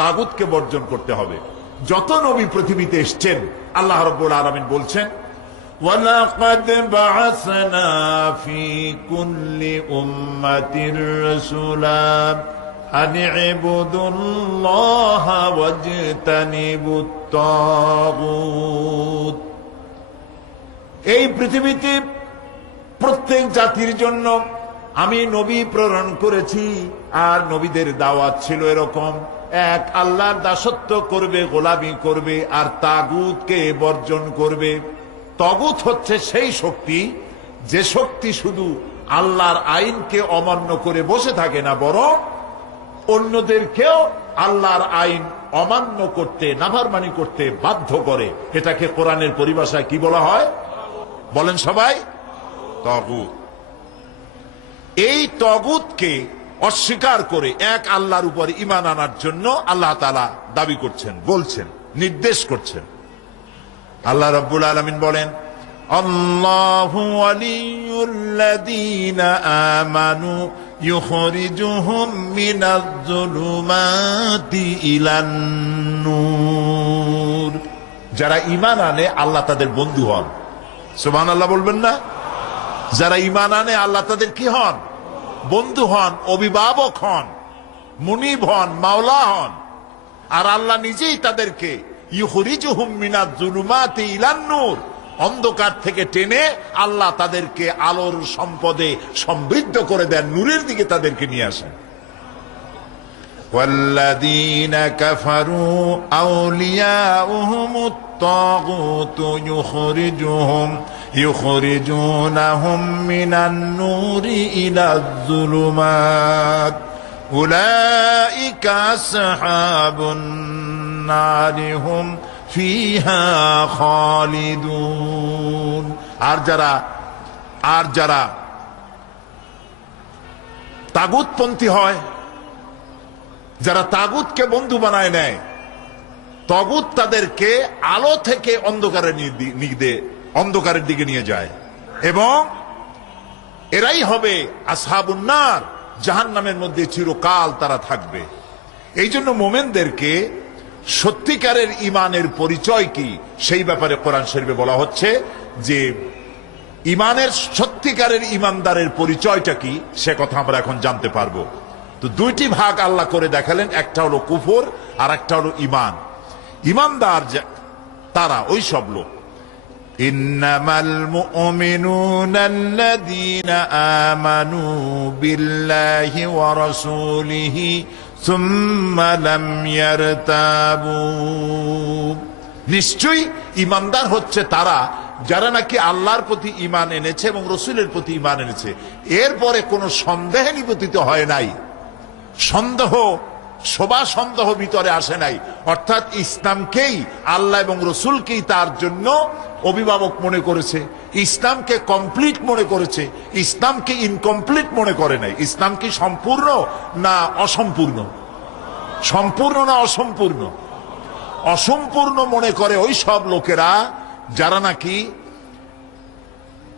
তাগুতকে বর্জন করতে হবে যত নবী পৃথিবীতে এসছেন আল্লাহ রব্বুল আলমিন বলছেন ولقد بعثنا في كل أمة رسولا أن اعبدوا الله واجتنبوا الطاغوت এই পৃথিবীতে প্রত্যেক জাতির জন্য আমি নবী প্রেরণ করেছি আর নবীদের দাওয়াত ছিল এরকম এক আল্লাহর দাসত্ব করবে, গোলামি করবে, আর তাগুতকে বর্জন করবে। তগুত হচ্ছে সেই শক্তি, যে শক্তি শুধু আল্লাহর আইনকে অমান্য করে বসে থাকে না, বরং অন্যদেরকেও আল্লাহর আইন অমান্য করতে, নাফারমানি করতে বাধ্য করে। এটাকে কোরআনের পরিভাষায় কি বলা হয়? বলেন সবাই, তগুত। এই তগুতকে অস্বীকার করে এক আল্লাহর উপর ইমান আনার জন্য আল্লাহ তালা দাবি করছেন বলছেন নির্দেশ করছেন আল্লাহ রব্বুল আলমিন বলেন الله ولي الذين آمنوا يخرجهم من الظلمات إلى النور যারা ইমান আনে আল্লাহ তাদের বন্ধু হন সুবহান আল্লাহ বলবেন না যারা ইমান আনে আল্লাহ তাদের কি হন বন্ধু হন অভিভাবক হন মুনিব হন মাওলা হন আর আল্লাহ নিজেই তাদেরকে ইউহরিজুহুম মিনাজ জুলুমাতি ইলান নূর অন্ধকার থেকে টেনে আল্লাহ তাদেরকে আলোর সম্পদে সমৃদ্ধ করে দেন নূরের দিকে তাদেরকে নিয়ে আসেন والذين كفروا أولياؤهم الطاغوت يخرجهم يخرجونهم من النور إلى الظلمات أولئك أصحاب النار هم فيها خالدون আর যারা আর যারা তাগুতপন্থী হয় যারা তাগুতকে বন্ধু বানায় নেয় তগুত তাদেরকে আলো থেকে নিদে অন্ধকারের দিকে নিয়ে যায়। এবং এরাই হবে আসহাবুন্নার জাহান নামের মধ্যে চিরকাল তারা থাকবে। এই জন্য মোমেনদেরকে সত্যিকারের ইমানের পরিচয় কি? সেই ব্যাপারে কোরআন শরীফে বলা হচ্ছে যে ইমানের সত্যিকারের ইমানদারের পরিচয়টা কি? সে কথা আমরা এখন জানতে পারব। তো দুইটি ভাগ আল্লাহ করে দেখালেন, একটা হলো কুফর আর একটা হলো ইমান ইমানদার যে- তারা ওই সব লোক إنما المؤمنون الذين آمنوا بالله ورسوله ثم لم يرتابوا নিশ্চয়ই ইমানদার হচ্ছে তারা যারা নাকি আল্লাহর প্রতি ইমান এনেছে এবং রসুলের প্রতি ইমান এনেছে এরপরে কোনো সন্দেহে নিপতিত হয় নাই সন্দেহ শোভা সন্দেহ ভিতরে আসে নাই। অর্থাৎ ইসলামকেই, আল্লাহ এবং রসুলকেই তার জন্য অভিভাবক মনে করেছে। ইসলামকে কমপ্লিট মনে করেছে। ইসলামকে ইনকমপ্লিট মনে করে নাই। ইসলাম কি সম্পূর্ণ না অসম্পূর্ণ? সম্পূর্ণ না অসম্পূর্ণ? অসম্পূর্ণ মনে করে ওই সব লোকেরা যারা নাকি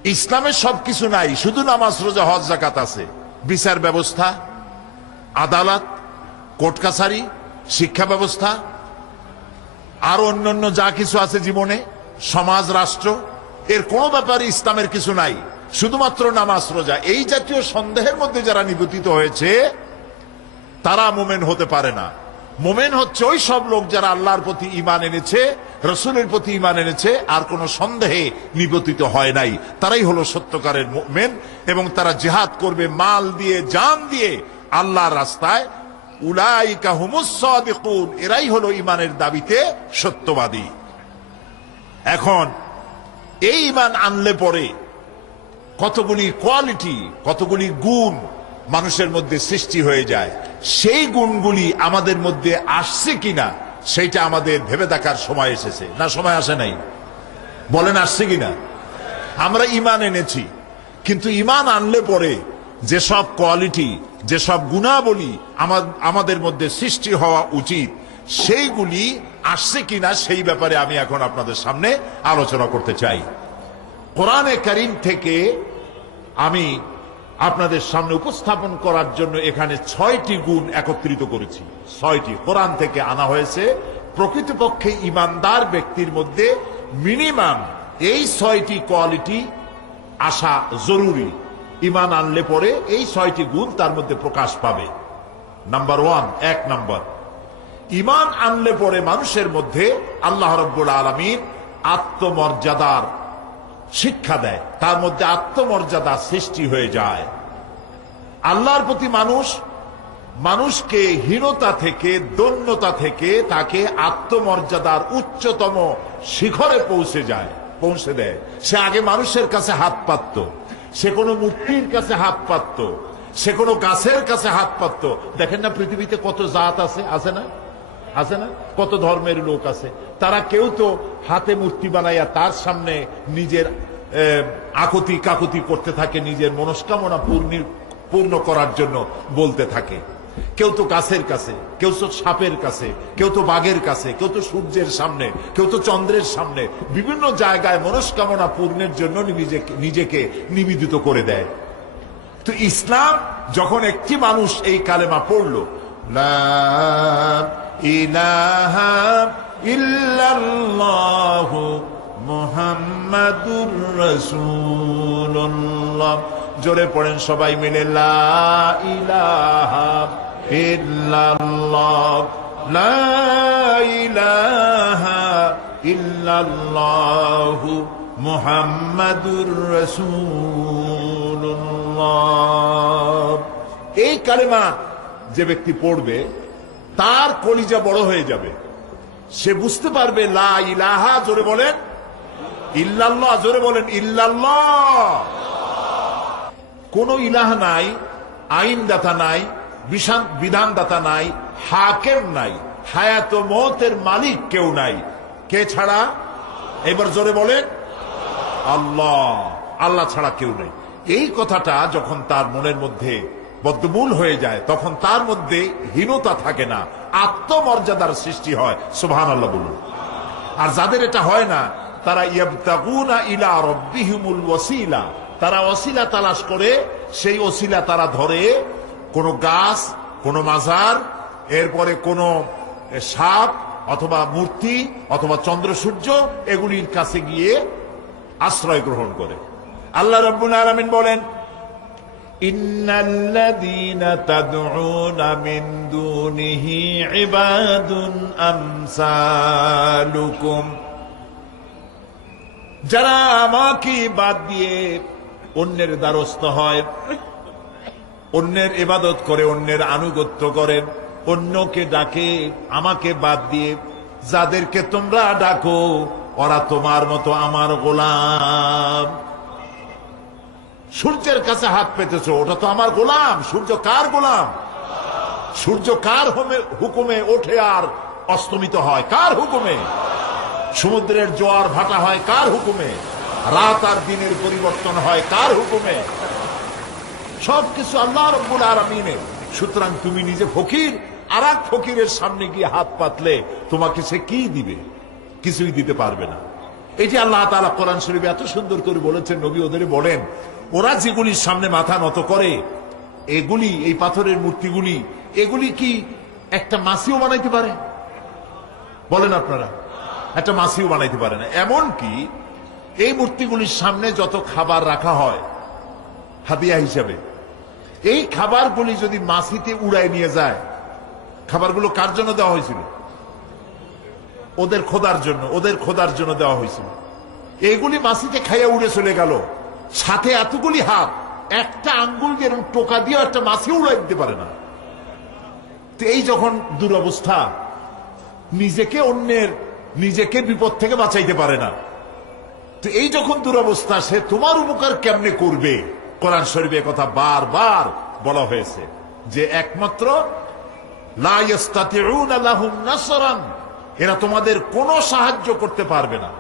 ইসলামের সবকিছু নাই, শুধু নামাজ, রোজা, হজ, জাকাত আছে। বিচার ব্যবস্থা, আদালত কোর্ট কাছারি, শিক্ষা ব্যবস্থা, আর অন্যান্য যা কিছু আছে জীবনে, সমাজ, রাষ্ট্র, এর কোনো ব্যাপারে ইসলামের কিছু নাই, শুধুমাত্র নামাজ, রোজা। এই জাতীয় সন্দেহের মধ্যে যারা নিবেদিত হয়েছে, তারা মোমেন হতে পারে না। মোমেন হচ্ছে ওই সব লোক যারা আল্লাহর প্রতি ইমান এনেছে, রসুলের প্রতি ইমান এনেছে, আর কোনো সন্দেহে নিবতিত হয় নাই। তারাই হলো সত্যকারের মোমেন, এবং তারা জেহাদ করবে মাল দিয়ে, জান দিয়ে, আল্লাহর রাস্তায় উলাইকা হুমুসাদিকুন এরাই হলো ইমানের দাবিতে সত্যবাদী। এখন, এই ইমান আনলে পরে কতগুলি কোয়ালিটি, কতগুলি গুণ মানুষের মধ্যে সৃষ্টি হয়ে যায়, সেই গুণগুলি আমাদের মধ্যে আসছে কিনা, সেইটা আমাদের ভেবে দেখার সময় এসেছে। না, সময় আসে নাই। বলেন, আসছে কিনা? আমরা ইমান এনেছি, কিন্তু ইমান আনলে পরে যেসব কোয়ালিটি যেসব গুণাবলী আমাদের মধ্যে সৃষ্টি হওয়া উচিত, সেইগুলি আসছে কিনা সেই ব্যাপারে আমি এখন আপনাদের সামনে আলোচনা করতে চাই। কোরআনে করিম থেকে আমি আপনাদের সামনে উপস্থাপন করার জন্য এখানে ছয়টি গুণ একত্রিত করেছি। ছয়টি। কোরআন থেকে আনা হয়েছে, প্রকৃতপক্ষে ইমানদার ব্যক্তির মধ্যে মিনিমাম এই ছয়টি কোয়ালিটি আসা জরুরি। ইমান আনলে পরে এই ছয়টি গুণ তার মধ্যে প্রকাশ পাবে। নাম্বার ওয়ান এক নাম্বার ইমান আনলে পরে মানুষের মধ্যে আল্লাহ রব্বুল আলমিন আত্মমর্যাদার শিক্ষা দেয়। তার মধ্যে আত্মমর্যাদা সৃষ্টি হয়ে যায়। আল্লাহর প্রতি মানুষ, মানুষকে হীনতা থেকে, দন্যতা থেকে তাকে আত্মমর্যাদার উচ্চতম শিখরে পৌঁছে যায়, পৌঁছে দেয়। সে আগে মানুষের কাছে হাত পাতত। সে কোনো মূর্তির কাছে হাত পাতত, সে কোনো গাছের কাছে হাত পাতত। দেখেন না পৃথিবীতে কত জাত আছে? আছে না? আছে না? কত ধর্মের লোক আছে? তারা কেউ তো হাতে মূর্তি বানাইয়া তার সামনে নিজের আকতি কাকতি করতে থাকে, নিজের মনস্কামনা পূর্ণ করার জন্য বলতে থাকে। কেউ তো গাছের কাছে, কেউ তো সাপের কাছে, কেউ তো বাঘের কাছে, কেউ তো সূর্যের সামনে, কেউ তো চন্দ্রের সামনে, বিভিন্ন জায়গায় মনস্কামনা পূর্ণের জন্য নিজেকে নিবেদিত করে দেয়। তো ইসলাম যখন একটি মানুষ এই কালেমা পড়ল ইল্লাল্লাহু মুহাম্মাদুর রাসূলুল্লাহ। জোরে পড়েন সবাই মিলে, লা ইলাহা এই কালেমা যে ব্যক্তি পড়বে, তার কলিজা বড় হয়ে যাবে। সে বুঝতে পারবে, লা ইলাহা জোরে বলেন, ইল্লাল্লাহ জোরে বলেন, ইল্লাল্লাহ কোন ইলাহ নাই, আইনদাতা নাই বিধানদাতা নাই, হাকেম নাই, হায়াত মতের মালিক কেউ নাই। কে ছাড়া? এবার জোরে বলেন, আল্লাহ। আল্লাহ ছাড়া কেউ নেই। এই কথাটা যখন তার মনের মধ্যে বদ্ধমূল হয়ে যায়, তখন তার মধ্যে হীনতা থাকে না, আত্মমর্যাদার সৃষ্টি হয়। সুবহান আল্লাহ বলুন। আর যাদের এটা হয় না, তারা ইয়াবতাগুনা ইলা রব্বিহিমুল ওয়াসিলা। তারা ওসিলা তালাশ করে, সেই ওসিলা তারা ধরে কোন গাছ, কোন মাজার, এরপরে কোন সাপ অথবা মূর্তি অথবা চন্দ্র সূর্য এগুলির কাছে গিয়ে আশ্রয় গ্রহণ করে। আল্লাহ রব্বুল আলামিন বলেন যারা আমাকে বাদ দিয়ে অন্যের দ্বারস্থ হয়। অন্যের ইবাদত করে, অন্যের আনুগত্য করে। অন্যকে ডাকে, আমাকে বাদ দিয়ে, যাদেরকে তোমরা ডাকো, ওরা তোমার মতো আমার গোলাম। সূর্যের কাছে হাত পেতেছ, ওটা তো আমার গোলাম। সূর্য কার গোলাম? সূর্য কার হুকুমে ওঠে আর অস্তমিত হয়? কার হুকুমে? সমুদ্রের জোয়ার ভাটা হয়, কার হুকুমে? রাত আর দিনের পরিবর্তন হয়। কার হুকুমে? সবকিছু আল্লাহ রব্বুল আলমিনের। সুতরাং তুমি নিজে ফকির, আর এক ফকিরের সামনে গিয়ে হাত পাতলে তোমাকে সে কি দিবে? কিছুই দিতে পারবে না। এটি আল্লাহ তালা কোরআন শরীফ এত সুন্দর করে বলেছেন, নবী ওদের বলেন, ওরা যেগুলির সামনে মাথা নত করে, এগুলি, এই পাথরের মূর্তিগুলি, এগুলি কি একটা মাসিও বানাইতে পারে? বলেন আপনারা। একটা মাসিও বানাইতে পারে না। এমন কি এই মূর্তিগুলির সামনে যত খাবার রাখা হয়, হাদিয়া হিসাবে, এই খাবারগুলি যদি মাসিতে উড়ায় নিয়ে যায়, খাবারগুলো কার জন্য দেওয়া হয়েছিল? ওদের খোদার জন্য, ওদের খোদার জন্য দেওয়া হয়েছিল। এইগুলি মাসিতে খাইয়া উড়ে চলে গেল। সাথে এতগুলি হাত, একটা আঙ্গুল দিয়ে টোকা দিয়ে একটা মাসি উড়াই দিতে পারে না। তো এই যখন দুরবস্থা, নিজেকে অন্যের, নিজেকে বিপদ থেকে বাঁচাইতে পারে না। তো এই যখন দুরবস্থা, সে তোমার উপকার কেমনে করবে? কোরআন শরীফে কথা বারবার বলা হয়েছে যে একমাত্র এরা তোমাদের কোনো সাহায্য করতে পারবে না।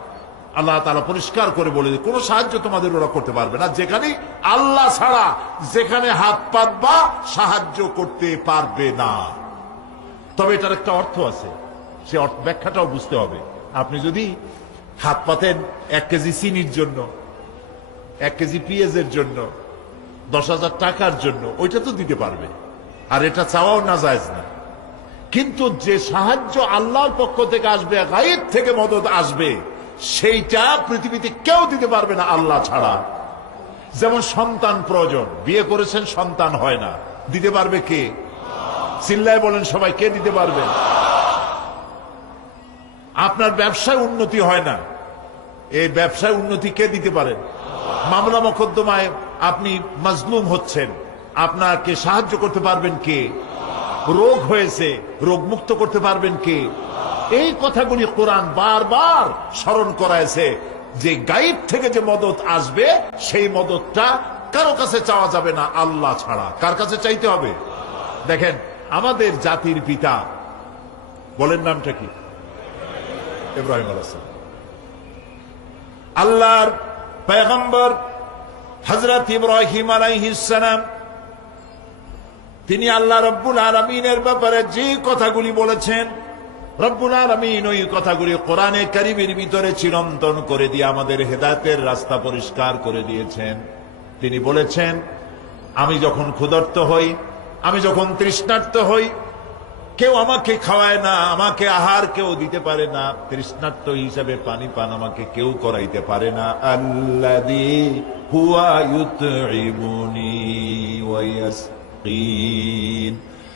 আল্লাহ তাআলা পরিষ্কার করে বলে কোনো সাহায্য তোমাদের ওরা করতে পারবে না। যেখানে আল্লাহ ছাড়া, যেখানে হাত পাতবা সাহায্য করতে পারবে না। তবে এটার একটা অর্থ আছে, সে ব্যাখ্যাটাও বুঝতে হবে। আপনি যদি হাত পাতেন এক কেজি চিনির জন্য, এক কেজি পেঁয়াজের জন্য, দশ হাজার টাকার জন্য, ওইটা তো দিতে পারবে। আর এটা চাওয়াও না যায় না। কিন্তু যে সাহায্য আল্লাহর পক্ষ থেকে আসবে, গায়েব থেকে মদত আসবে, সেইটা পৃথিবীতে কেউ দিতে পারবে না আল্লাহ ছাড়া। যেমন সন্তান প্রয়োজন, বিয়ে করেছেন, সন্তান হয় না। দিতে পারবে কে? চিল্লায় বলেন সবাই, কে দিতে পারবে? আপনার ব্যবসায় উন্নতি হয় না। এই ব্যবসায় উন্নতি কে দিতে পারেন? মামলা মকদ্দমায় আপনি মাজলুম হচ্ছেন। আপনাকে সাহায্য করতে পারবেন কে? রোগ হয়েছে রোগ মুক্ত করতে পারবেন কে? এই কথাগুলি কোরআন বারবার স্মরণ করাইছে যে গাইব থেকে যে মদত আসবে, সেই মদতটা কারও কাছে চাওয়া যাবে না আল্লাহ ছাড়া। কার কাছে চাইতে হবে? দেখেন, আমাদের জাতির পিতা, বলেন নামটা কি? ইব্রাহিম আলাইহিস আল্লাহর পেগম্বর হজরত ইব্রাহিম আলাইহিসালাম তিনি আল্লাহ রব্বুল আলমিনের ব্যাপারে যে কথাগুলি বলেছেন, রব্বুল আলমিন ওই কথাগুলি কোরআনে কারিমের ভিতরে চিরন্তন করে দিয়ে আমাদের হেদায়তের রাস্তা পরিষ্কার করে দিয়েছেন। তিনি বলেছেন, আমি যখন ক্ষুধার্ত হই, আমি যখন তৃষ্ণার্ত হই কেউ আমাকে খাওয়ায় না, আমাকে আহার কেউ দিতে পারে না। তৃষ্ণার্ত হিসাবে পানি পান আমাকে কেউ করাইতে পারে না।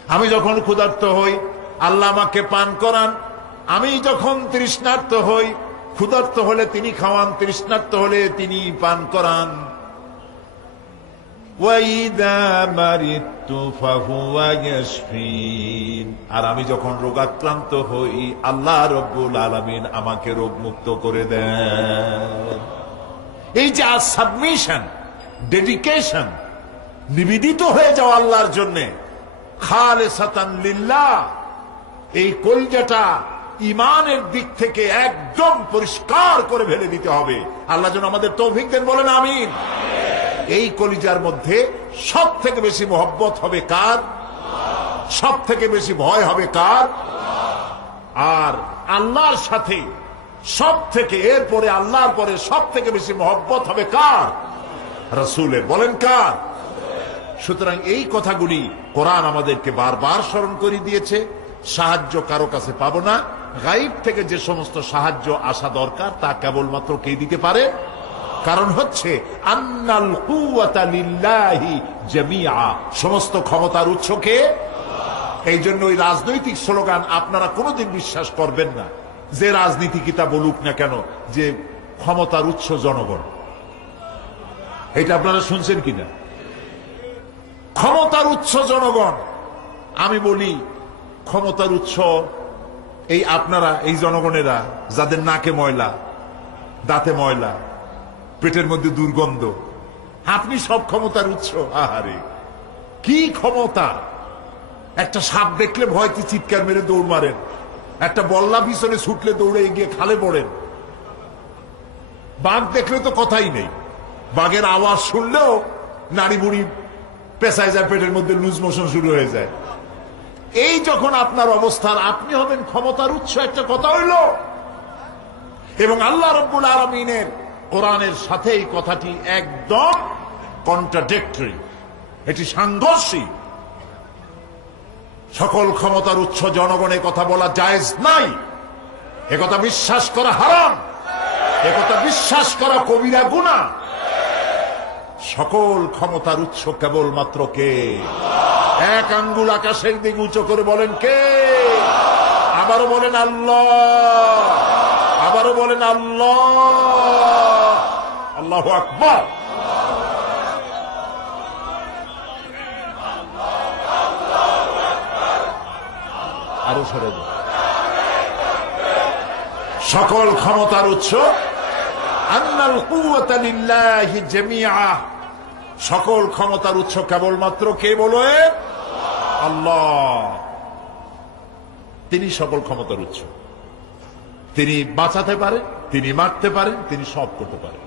আমি যখন ক্ষুধার্ত হই, আল্লাহ আমাকে পান করান। আমি যখন তৃষ্ণার্ত হই, ক্ষুধার্ত হলে তিনি খাওয়ান, তৃষ্ণার্ত হলে তিনি পান করান। আর আমি যখন রোগাক্রান্ত হই, আল্লাহ রব্বুল আলামিন আমাকে রোগ মুক্ত করে দেন। এই যে আর সাবমিশন ডেডিকেশন নিবেদিত হয়ে যাও আল্লাহর জন্য খালে সাতান লিল্লাহ, এই কলজাটা ইমানের দিক থেকে একদম পরিষ্কার করে ফেলে দিতে হবে। আল্লাহ যেন আমাদের তৌফিক দেন, বলেন আমিন। এই কলিজার মধ্যে সব থেকে বেশি মোহব্বত হবে কার? সব থেকে বেশি ভয় হবে কার? আর আল্লাহর সাথে সব থেকে এরপরে আল্লাহর পরে সব থেকে বেশি মহব্বত হবে কার? রসুলের। বলেন কার? সুতরাং এই কথাগুলি কোরআন আমাদেরকে বারবার স্মরণ করে দিয়েছে। সাহায্য কারও কাছে পাবো না। গাইব থেকে যে সমস্ত সাহায্য আসা দরকার, তা কেবলমাত্র কে দিতে পারে? কারণ হচ্ছে সমস্ত ক্ষমতার উৎসকে এই জন্য ওই রাজনৈতিক স্লোগান আপনারা কোনোদিন বিশ্বাস করবেন না। যে রাজনীতি কিতা বলুক না কেন, যে ক্ষমতার উৎস জনগণ। এটা আপনারা শুনছেন কিনা? ক্ষমতার উৎস জনগণ। আমি বলি, ক্ষমতার উৎস এই আপনারা, এই জনগণেরা, যাদের নাকে ময়লা, দাঁতে ময়লা পেটের মধ্যে দুর্গন্ধ। আপনি সব ক্ষমতার উৎস, আহারে। কি ক্ষমতা? একটা সাপ দেখলে ভয়তে চিৎকার মেরে দৌড় মারেন। একটা বল্লা পিছনে ছুটলে দৌড়ে গিয়ে খালে পড়েন। বাঘ দেখলে তো কথাই নেই। বাঘের আওয়াজ শুনলেও নারী বুড়ি পেশায় যায়, পেটের মধ্যে লুজ মোশন শুরু হয়ে যায়। এই যখন আপনার অবস্থার আপনি হবেন ক্ষমতার উৎস, একটা কথা হইল। এবং আল্লাহ রব্বুল আলমিনের কোরআনের সাথে এই কথাটি একদম কন্ট্রাডিক্টরি এটি সাংঘর্ষিক। সকল ক্ষমতার উৎস জনগণের কথা বলা জায়েজ নাই। একথা বিশ্বাস করা হারাম। একথা বিশ্বাস করা কবিরা গুণা। সকল ক্ষমতার উৎস কেবলমাত্র কে? এক আঙ্গুল আকাশের দিকে উঁচু করে বলেন কে? আবারও বলেন আল্লাহ। আবারও বলেন আল্লাহ। আল্লাহ আকবর আরও সরে সকল ক্ষমতার উৎস সকল ক্ষমতার উৎস কেবলমাত্র কে বলে? আল্লাহ। তিনি সকল ক্ষমতার উৎস। তিনি বাঁচাতে পারেন, তিনি মারতে পারেন, তিনি সব করতে পারেন।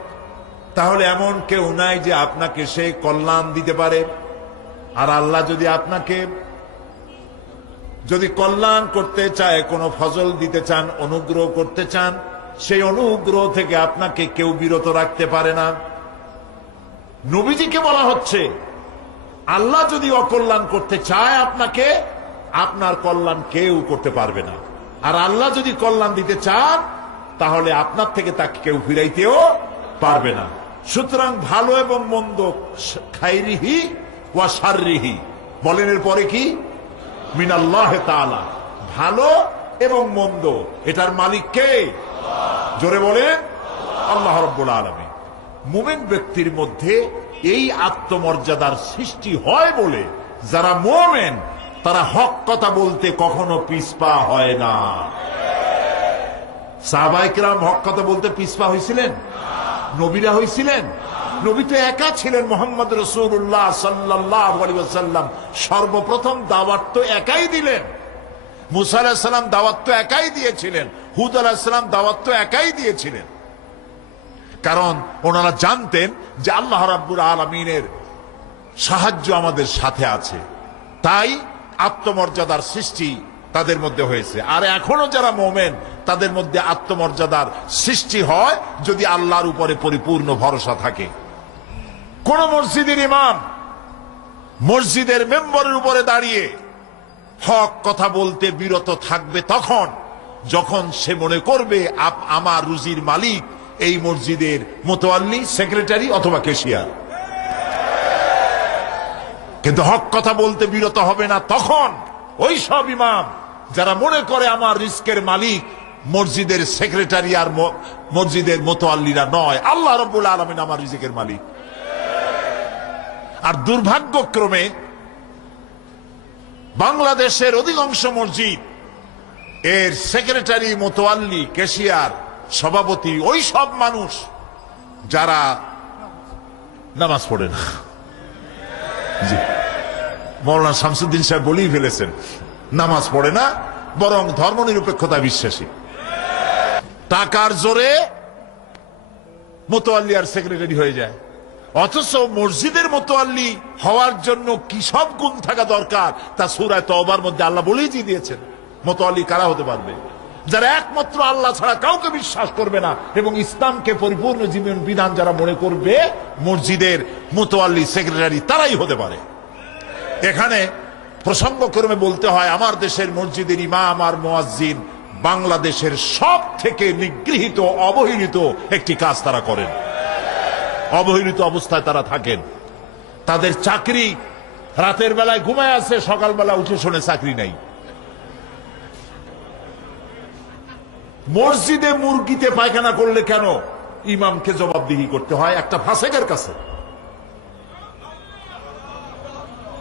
তাহলে এমন কেউ নাই যে আপনাকে সে কল্যাণ দিতে পারে। আর আল্লাহ যদি আপনাকে, যদি কল্যাণ করতে চায়, কোনো ফজল দিতে চান, অনুগ্রহ করতে চান, সেই অনুগ্রহ থেকে আপনাকে কেউ বিরত রাখতে পারে না। নবীজিকে বলা হচ্ছে, আল্লাহ যদি অকল্যাণ করতে চায় আপনাকে, আপনার কল্যাণ কেউ করতে পারবে না। আর আল্লাহ যদি কল্যাণ দিতে চান, তাহলে আপনার থেকে তাকে কেউ ফিরাইতেও পারবে না। সুতরাং ভালো এবং মন্দ খাইরিহি ওয়া সাররিহি বলেন এর পরে কি? মিনাল্লাহ তাআলা। ভালো এবং মন্দ। এটার মালিক কে? জোরে বলেন, আল্লাহ রব্বুল আলমী মুমিন ব্যক্তির মধ্যে এই আত্মমর্যাদার সৃষ্টি হয় বলে যারা মোমেন, তারা হক কথা বলতে কখনো পিছপা হয় না। সাহবাইকরাম হক কথা বলতে পিসপা হয়েছিলেন নবীরা হয়েছিলেন নবী তো একা ছিলেন মোহাম্মদ রসুল্লাহ সাল্লাহ সাল্লাম সর্বপ্রথম দাওয়াত তো একাই দিলেন। মুসা দাওয়াত তো একাই দিয়েছিলেন। হুদ আলাহিসাল্লাম দাওয়াত তো একাই দিয়েছিলেন। কারণ ওনারা জানতেন যে আল্লাহ রাব্বুল আলমিনের সাহায্য আমাদের সাথে আছে। তাই আত্মমর্যাদার সৃষ্টি তাদের মধ্যে হয়েছে। আর এখনও যারা মোমেন তাদের মধ্যে আত্মমর্যাদার সৃষ্টি হয় যদি আল্লাহর উপরে পরিপূর্ণ ভরসা থাকে। কোন মসজিদের ইমাম মসজিদের মেম্বরের উপরে দাঁড়িয়ে হক কথা বলতে বিরত থাকবে তখন, যখন সে মনে করবে, আপ- আমার রুজির মালিক এই মসজিদের মোতোয়াল্লি সেক্রেটারি অথবা কেশিয়ার কিন্তু হক কথা বলতে বিরত হবে না তখন ওই সব ইমাম যারা মনে করে আমার রিস্কের মালিক মসজিদের সেক্রেটারি আর মসজিদের মোতোয়াল্লিরা নয়। আল্লাহ রব্বুল আলমিন আমার রিজিকের মালিক। আর দুর্ভাগ্যক্রমে বাংলাদেশের অধিকাংশ মসজিদ এর সেক্রেটারি মোতোয়াল্লি কেশিয়ার সভাপতি, ওই সব মানুষ যারা নামাজ পড়ে না। জি। মৌলানা শামসুদ্দিন সাহেব বলেই ফেলেছেন, নামাজ পড়ে না, বরং ধর্মনিরপেক্ষতা বিশ্বাসী। টাকার জোরে মোতোয়াল্লি আর সেক্রেটারি হয়ে যায়। অথচ মসজিদের মোতোয়াল্লি হওয়ার জন্য কি সব গুণ থাকা দরকার তা সুরায় তওবার মধ্যে আল্লাহ বলেই দিয়ে দিয়েছেন। মোতোয়াল্লি কারা হতে পারবে? যারা একমাত্র আল্লাহ ছাড়া কাউকে বিশ্বাস করবে না এবং ইসলামকে পরিপূর্ণ জীবন বিধান যারা মনে করবে, মসজিদের মোতোয়াল্লি সেক্রেটারি তারাই হতে পারে। এখানে প্রসঙ্গক্রমে বলতে হয়, আমার দেশের মসজিদের ইমাম আর মোয়াজ্জিন বাংলাদেশের সব থেকে নিগৃহীত, অবহেলিত একটি কাজ তারা করেন। অবহেলিত অবস্থায় তারা থাকেন। তাদের চাকরি রাতের বেলায় ঘুমায় আছে, সকালবেলা উঠে শোনে চাকরি নাই। মসজিদে মুরগিতে পায়খানা করলে কেন ইমামকে জবাবদিহি করতে হয়? একটা ফাসেকের কাছে।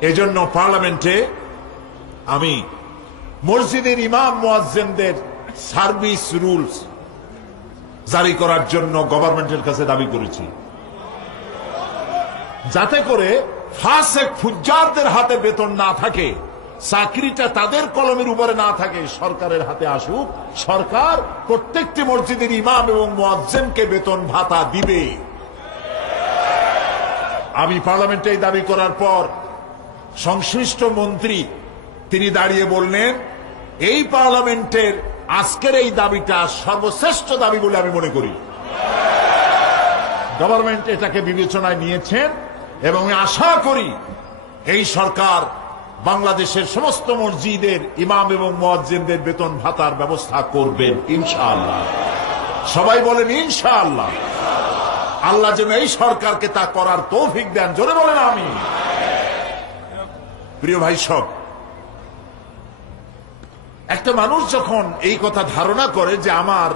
এজন্য পার্লামেন্টে আমি মসজিদের ইমাম মোয়াজ্জেমদের সার্ভিস রুলস জারি করার জন্য গভর্নমেন্টের কাছে দাবি করেছি। যাতে করে ফাসেক ফুজ্জারদের হাতে বেতন না থাকে, চাকরিটা তাদের কলমের উপরে না থাকে, সরকারের হাতে আসুক, সরকার প্রত্যেকটি মসজিদের ইমাম এবং মোয়াজ্জেমকে বেতন ভাতা দিবে। আমি পার্লামেন্টে দাবি করার পর সংশ্লিষ্ট মন্ত্রী তিনি দাঁড়িয়ে বললেন, এই পার্লামেন্টের আজকের এই দাবিটা সর্বশ্রেষ্ঠ দাবি বলে আমি মনে করি। গভর্নমেন্ট এটাকে বিবেচনায় নিয়েছেন এবং আশা করি এই সরকার বাংলাদেশের সমস্ত মসজিদের ইমাম এবং মুয়াজ্জিনদের বেতন ভাতার ব্যবস্থা করবেন, ইনশাআল্লাহ। সবাই বলেন ইনশাআল্লাহ। আল্লাহ যেন এই সরকারকে তা করার তৌফিক দেন। জোরে বলেন আমি প্রিয় ভাই সব একটা মানুষ যখন এই কথা ধারণা করে যে আমার